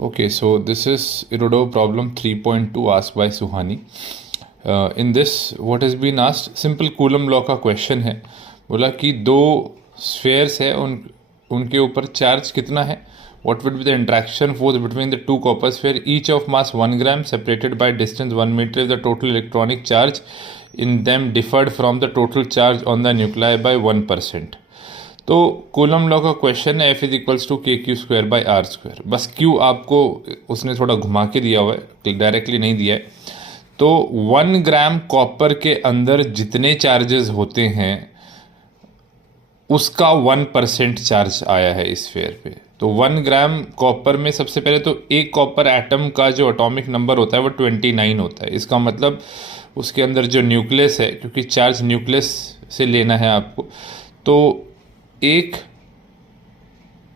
Okay, so this is Irodo problem 3.2 asked by Suhani. In this, what has been asked, simple Coulomb law का question है. बोला कि दो spheres है, उनके ऊपर चार्ज कितना है. What would be the interaction force between the two copper sphere, each of mass 1 gram, separated by distance 1 meter, if the total electronic charge in them differed from the total charge on the nuclei by 1%. तो Coulomb law का question है, F is equals to K Q square by R square. बस Q आपको उसने थोड़ा घुमा के दिया हुआ है, डायरेक्टली नहीं दिया है. तो 1 ग्राम कॉपर के अंदर जितने चार्जेस होते हैं उसका 1% चार्ज आया है इस स्फीयर पे. तो 1 ग्राम कॉपर में सबसे पहले तो एक कॉपर एटम का जो एटॉमिक नंबर होता है वो 29 होता है. इसका मतलब उसके अंदर जो न्यूक्लियस है, क्योंकि चार्ज न्यूक्लियस से लेना है आपको, तो एक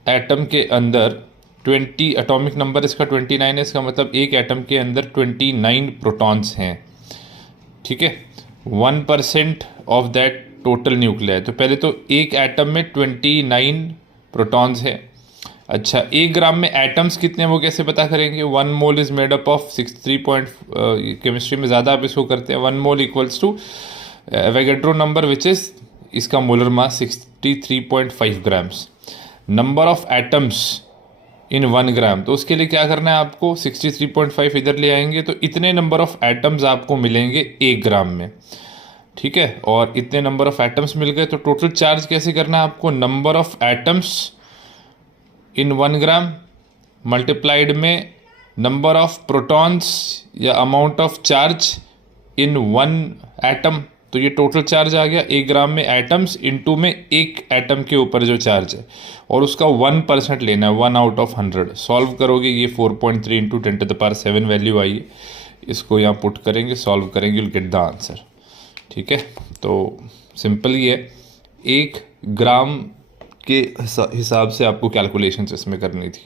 एटम के अंदर 20 एटॉमिक नंबर इसका 29 है. इसका मतलब एक एटम के अंदर 29 प्रोटॉन्स हैं. ठीक है, 1% ऑफ दैट टोटल न्यूक्लियर. तो पहले तो एक एटम में 29 प्रोटॉन्स है. अच्छा, 1 ग्राम में एटम्स कितने वो कैसे पता करेंगे. 1 mole is made up of 63 chemistry में ज़्यादा आप इसको करते हैं. 1 mole equals to Avogadro number which is इसका molar mass 63.5 grams. Number of atoms in 1 gram, तो उसके लिए क्या करना है आपको, 63.5 इधर ले आएंगे तो इतने नंबर ऑफ एटम्स आपको मिलेंगे 1 ग्राम में. ठीक है, और इतने नंबर ऑफ एटम्स मिल गए तो टोटल चार्ज कैसे करना है आपको, number of atoms in 1 gram multiplied में नंबर ऑफ प्रोटॉन्स या amount of charge in 1 atom. तो ये टोटल चार्ज आ गया 1 ग्राम में एटम्स इनटू में एक एटम के ऊपर जो चार्ज है, और उसका 1% लेना है, 1 आउट ऑफ 100. सॉल्व करोगे ये 4.3 इंटू 10⁻7 वैल्यू आई है. इसको यहाँ पुट करेंगे, सॉल्व करेंगे, विल गेट द आंसर. ठीक है, तो सिंपल ही है. 1 ग्राम के हिसाब से आपको कैलकुलेशंस इसमें करनी थी.